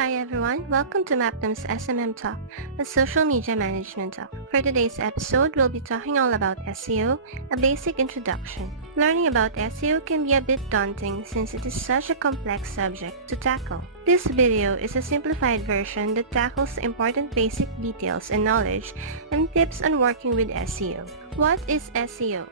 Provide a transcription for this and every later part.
Hi everyone, welcome to Mappdom's SMM Talk, a social media management talk. For today's episode, we'll be talking all about SEO, a basic introduction. Learning about SEO can be a bit daunting since it is such a complex subject to tackle. This video is a simplified version that tackles the important basic details and knowledge and tips on working with SEO. What is SEO?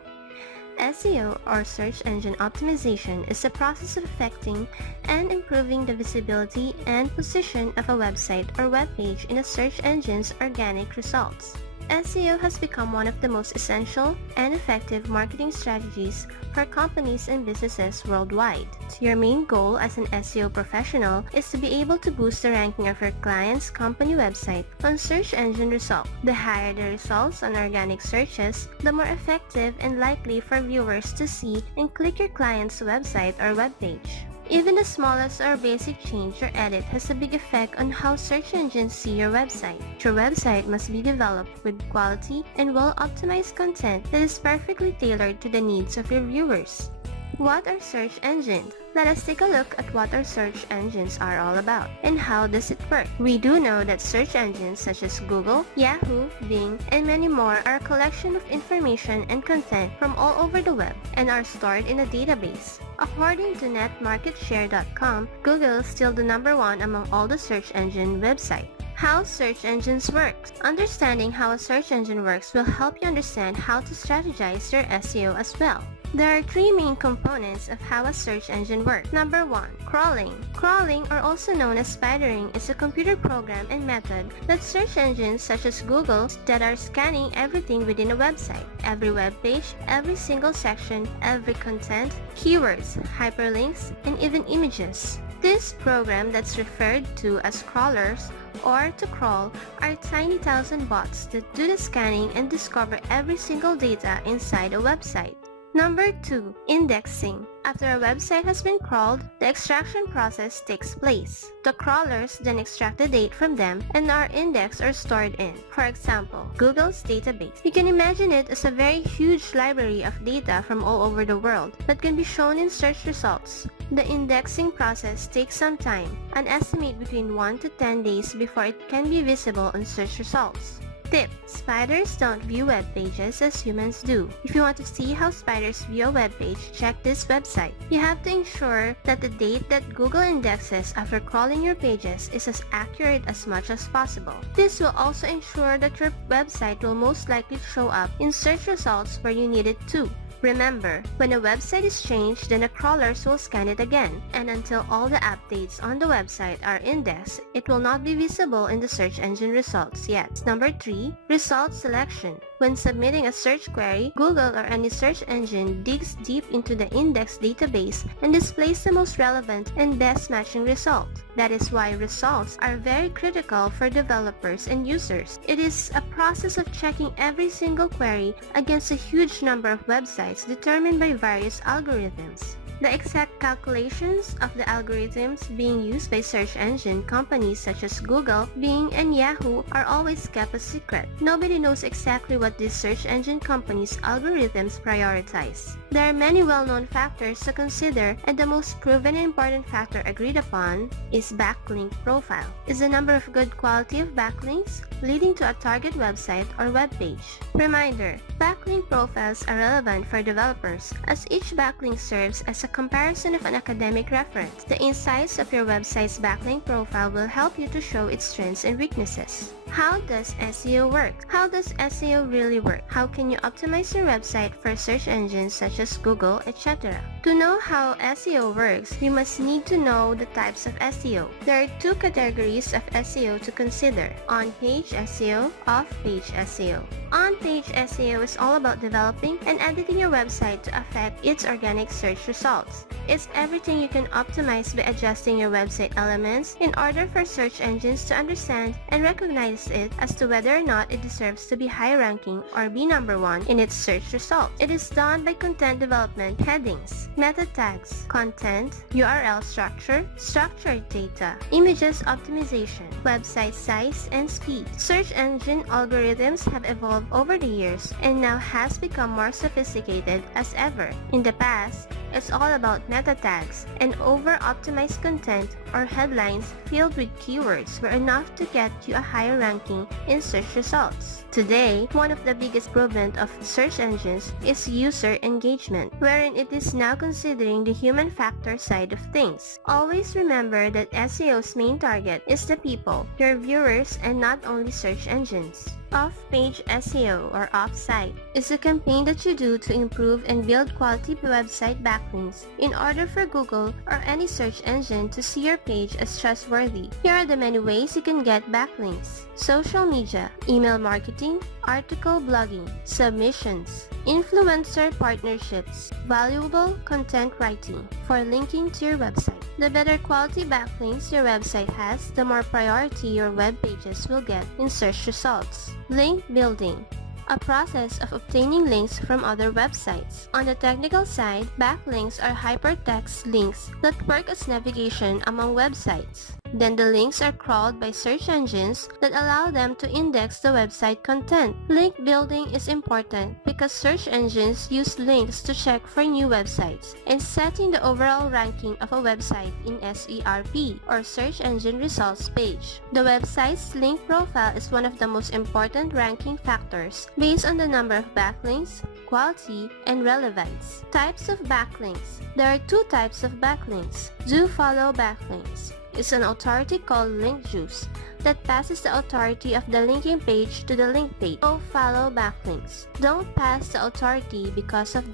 SEO, or Search Engine Optimization, is the process of affecting and improving the visibility and position of a website or web page in a search engine's organic results. SEO has become one of the most essential and effective marketing strategies for companies and businesses worldwide. Your main goal as an SEO professional is to be able to boost the ranking of your client's company website on search engine results. The higher the results on organic searches, the more effective and likely for viewers to see and click your client's website or web page. Even the smallest or basic change or edit has a big effect on how search engines see your website. Your website must be developed with quality and well-optimized content that is perfectly tailored to the needs of your viewers. What are search engines? Let us take a look at what our search engines are all about and how does it work. We do know that search engines such as Google, Yahoo, Bing, and many more are a collection of information and content from all over the web and are stored in a database. According to netmarketshare.com, Google is still the #1 among all the search engine websites. How search engines work. Understanding how a search engine works will help you understand how to strategize your SEO as well. There are 3 main components of how a search engine works. Number 1. Crawling. Crawling, or also known as spidering, is a computer program and method that search engines such as Google that are scanning everything within a website, every web page, every single section, every content, keywords, hyperlinks, and even images. This program that's referred to as crawlers or to crawl are tiny thousand bots that do the scanning and discover every single data inside a website. Number 2. Indexing. After a website has been crawled, the extraction process takes place. The crawlers then extract the data from them and are indexed or stored in, for example, Google's database. You can imagine it as a very huge library of data from all over the world that can be shown in search results. The indexing process takes some time, an estimate between 1 to 10 days before it can be visible on search results. Tip: spiders don't view web pages as humans do. If you want to see how spiders view a web page, check this website. You have to ensure that the date that Google indexes after crawling your pages is as accurate as much as possible. This will also ensure that your website will most likely show up in search results where you need it to. Remember, when a website is changed, then the crawlers will scan it again, and until all the updates on the website are indexed, it will not be visible in the search engine results yet. Number 3. Result selection. When submitting a search query, Google or any search engine digs deep into the index database and displays the most relevant and best matching result. That is why results are very critical for developers and users. It is a process of checking every single query against a huge number of websites determined by various algorithms. The exact calculations of the algorithms being used by search engine companies such as Google, Bing, and Yahoo are always kept a secret. Nobody knows exactly what these search engine companies' algorithms prioritize. There are many well-known factors to consider, and the most proven and important factor agreed upon is backlink profile. Is the number of good quality of backlinks leading to a target website or web page. Reminder: backlink profiles are relevant for developers as each backlink serves as a comparison of an academic reference. The insights of your website's backlink profile will help you to show its strengths and weaknesses. How does SEO work? How does SEO really work? How can you optimize your website for search engines such as Google, etc.? To know how SEO works, you must need to know the types of SEO. There are 2 categories of SEO to consider: on-page SEO, off-page SEO. On-page SEO is all about developing and editing your website to affect its organic search results. It's everything you can optimize by adjusting your website elements in order for search engines to understand and recognize it as to whether or not it deserves to be high ranking or be #1 in its search results. It is done by content development, headings, meta tags, content, URL structure, structured data, images optimization, website size, and speed. Search engine algorithms have evolved over the years and now has become more sophisticated as ever. In the past, It's all about meta tags and over-optimized content or headlines filled with keywords were enough to get you a higher ranking in search results. Today, one of the biggest improvements of search engines is user engagement, wherein it is now considering the human factor side of things. Always remember that SEO's main target is the people, your viewers, and not only search engines. Off-page SEO or off-site is a campaign that you do to improve and build quality website backlinks in order for Google or any search engine to see your page as trustworthy. Here are the many ways you can get backlinks: social media, email marketing, article blogging, submissions, influencer partnerships, valuable content writing for linking to your website. The better quality backlinks your website has, the more priority your web pages will get in search results. Link building, a process of obtaining links from other websites. On the technical side, backlinks are hypertext links that work as navigation among websites. Then the links are crawled by search engines that allow them to index the website content. Link building is important because search engines use links to check for new websites and setting the overall ranking of a website in SERP or search engine results page. The website's link profile is one of the most important ranking factors based on the number of backlinks, quality, and relevance. Types of backlinks. There are two types of backlinks. Do-follow backlinks is an authority called link juice that passes the authority of the linking page to the link page. No follow backlinks don't pass the authority because of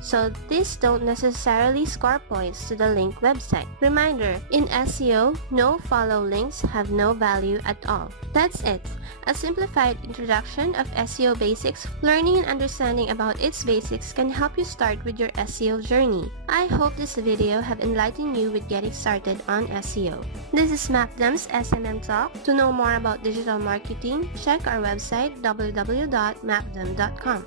so these don't necessarily score points to the link website. Reminder, in SEO, no follow links have no value at all. That's it. A simplified introduction of SEO basics. Learning and understanding about its basics can help you start with your SEO journey. I hope this video have enlightened you with getting started on SEO. This is Mappdom's SMM Talk. To know more about digital marketing, check our website www.mappdom.com.